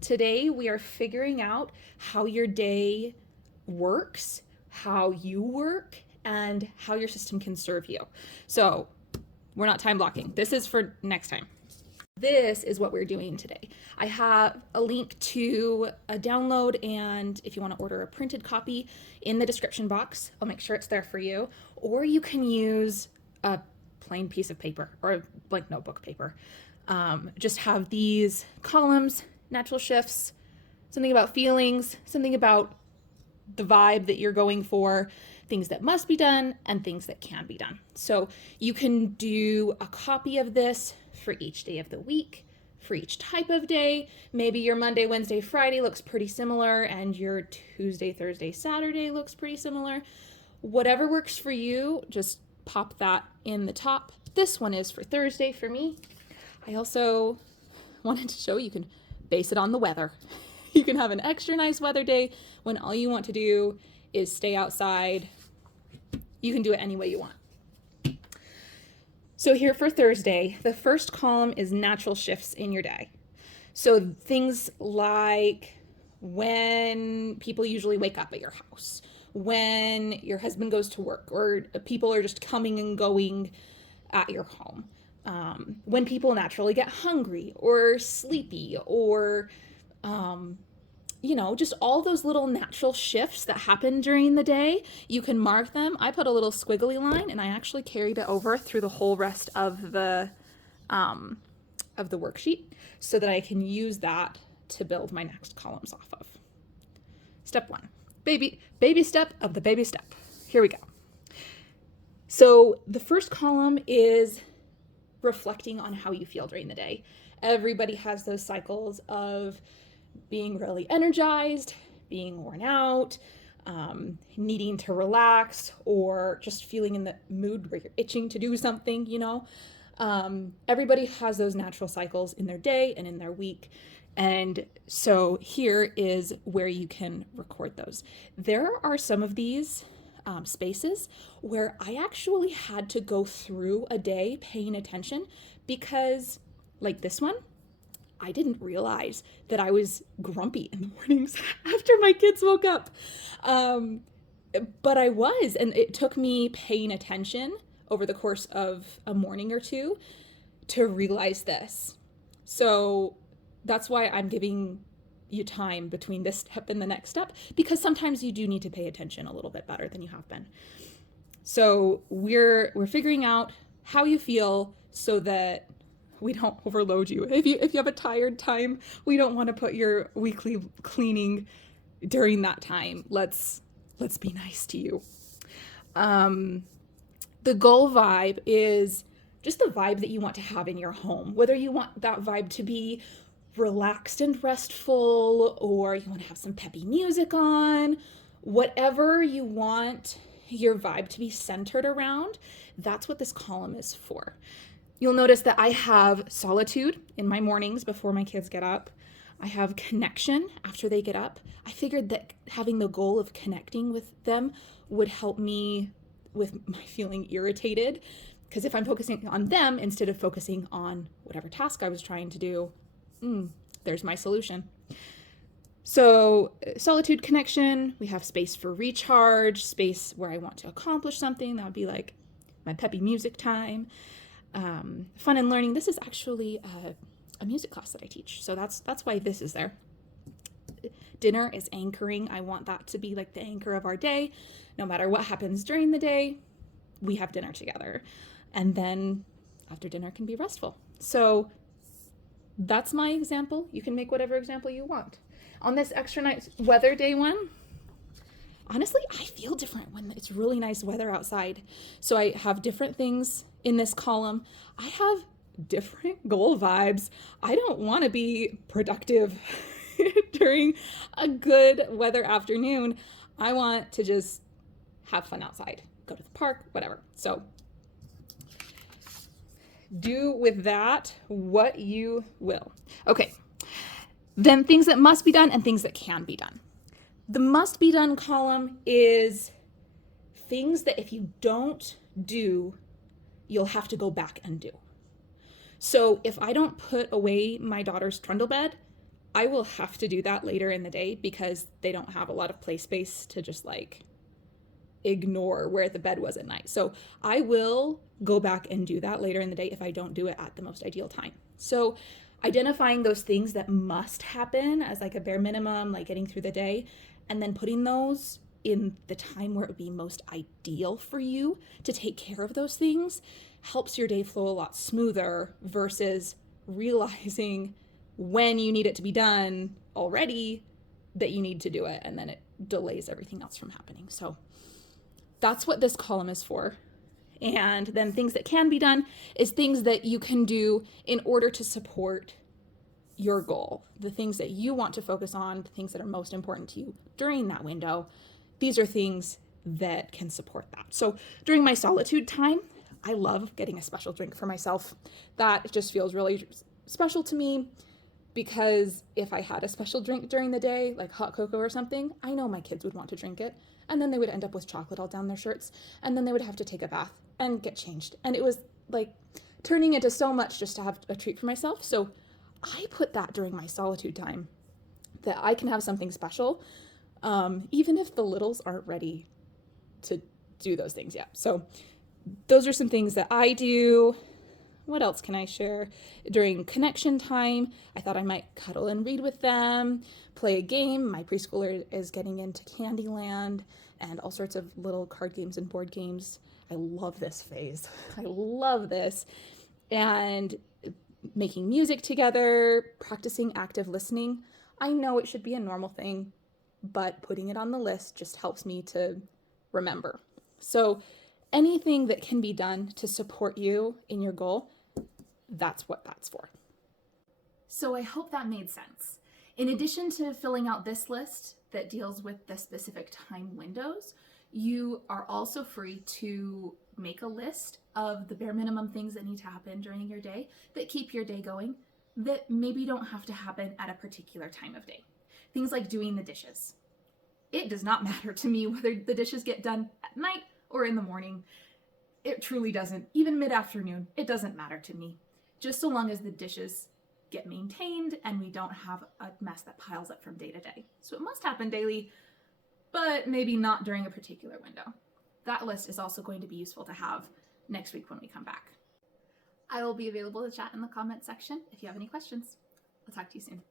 Today we are figuring out how your day works, how you work, and how your system can serve you. So we're not time blocking. This is for next time. This is what we're doing today. I have a link to a download, and if you want to order a printed copy, in the description box, I'll make sure it's there for you. Or you can use a plain piece of paper or a blank notebook paper. Just have these columns, natural shifts, something about feelings, something about the vibe that you're going for, things that must be done, and things that can be done. So you can do a copy of this for each day of the week, for each type of day. Maybe your Monday, Wednesday, Friday looks pretty similar, and your Tuesday, Thursday, Saturday looks pretty similar. Whatever works for you, just pop that in the top. This one is for Thursday for me. I also wanted to show you can base it on the weather. You can have an extra nice weather day when all you want to do is stay outside. You can do it any way you want. So here for Thursday, the first column is natural shifts in your day. So things like when people usually wake up at your house, when your husband goes to work, or people are just coming and going at your home. When people naturally get hungry or sleepy, or just all those little natural shifts that happen during the day, you can mark them. I put a little squiggly line, and I actually carried it over through the whole rest of the worksheet so that I can use that to build my next columns off of. Step one, baby step of the baby step. Here we go. So the first column is reflecting on how you feel during the day. Everybody has those cycles of being really energized, being worn out, needing to relax, or just feeling in the mood where you're itching to do something, Everybody has those natural cycles in their day and in their week. And so here is where you can record those. There are some of these spaces where I actually had to go through a day paying attention because, like this one, I didn't realize that I was grumpy in the mornings after my kids woke up. But I was, and it took me paying attention over the course of a morning or two to realize this. So that's why I'm giving you time between this step and the next step, because sometimes you do need to pay attention a little bit better than you have been. So we're figuring out how you feel so that we don't overload you. If you have a tired time, we don't want to put your weekly cleaning during that time. Let's be nice to you. The goal vibe is just the vibe that you want to have in your home, whether you want that vibe to be relaxed and restful, or you want to have some peppy music on, whatever you want your vibe to be centered around, that's what this column is for. You'll notice that I have solitude in my mornings before my kids get up. I have connection after they get up. I figured that having the goal of connecting with them would help me with my feeling irritated, because if I'm focusing on them instead of focusing on whatever task I was trying to do, there's my solution. So solitude, connection, we have space for recharge, space where I want to accomplish something. That would be like my peppy music time. Fun and learning. This is actually a music class that I teach. So that's why this is there. Dinner is anchoring. I want that to be like the anchor of our day. No matter what happens during the day, we have dinner together. And then after dinner can be restful. So that's my example. You can make whatever example you want. On this extra nice weather day one, honestly, I feel different when it's really nice weather outside. So I have different things in this column. I have different goal vibes. I don't want to be productive during a good weather afternoon. I want to just have fun outside, go to the park, whatever. So do with that what you will. Okay, then things that must be done and things that can be done. The must be done column is things that if you don't do, you'll have to go back and do. So if I don't put away my daughter's trundle bed, I will have to do that later in the day because they don't have a lot of play space to just like ignore where the bed was at night. So I will go back and do that later in the day if I don't do it at the most ideal time. So identifying those things that must happen as like a bare minimum, like getting through the day, and then putting those in the time where it would be most ideal for you to take care of those things helps your day flow a lot smoother versus realizing when you need it to be done already that you need to do it, and then it delays everything else from happening. So that's what this column is for. And then things that can be done is things that you can do in order to support your goal, the things that you want to focus on, the things that are most important to you during that window. These are things that can support that. So during my solitude time, I love getting a special drink for myself. That just feels really special to me because if I had a special drink during the day, like hot cocoa or something, I know my kids would want to drink it. And then they would end up with chocolate all down their shirts. And then they would have to take a bath and get changed. And it was like turning into so much just to have a treat for myself. So I put that during my solitude time, that I can have something special, even if the littles aren't ready to do those things yet. So those are some things that I do. What else can I share? During connection time, I thought I might cuddle and read with them, play a game. My preschooler is getting into Candyland and all sorts of little card games and board games. I love this phase. I love this. And making music together, practicing active listening. I know it should be a normal thing, but putting it on the list just helps me to remember. So anything that can be done to support you in your goal, that's what that's for. So I hope that made sense. In addition to filling out this list that deals with the specific time windows, you are also free to make a list of the bare minimum things that need to happen during your day that keep your day going, that maybe don't have to happen at a particular time of day. Things like doing the dishes. It does not matter to me whether the dishes get done at night or in the morning. It truly doesn't. Even mid-afternoon, it doesn't matter to me. Just so long as the dishes get maintained and we don't have a mess that piles up from day to day. So it must happen daily, but maybe not during a particular window. That list is also going to be useful to have next week when we come back. I will be available to chat in the comments section if you have any questions. I'll talk to you soon.